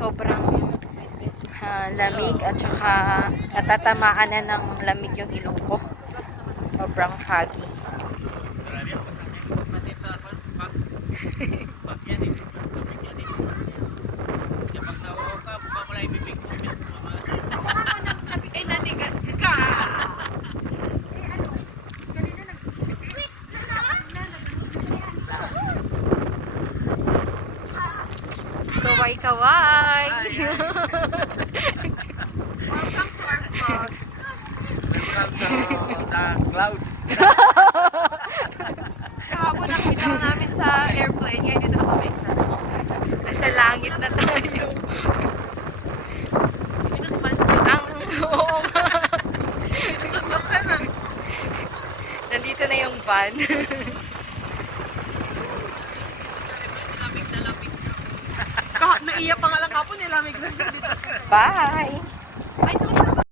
sobrang lamig at saka natatamaan na ng lamig yung ilong ko. Sobrang foggy. Ay, nanigas ka! Kaway-kaway! Welcome to our vlog. The clouds. Kahapon nakita lang namin sa airplane, ngayon dito na kami. Nasa langit na tayo. Ang, oo nga. Sinusundok ka na. Nandito na yung van. Lamig na lamig. Naiyak pa nga lang kapon, nilamig na siya dito. Bye!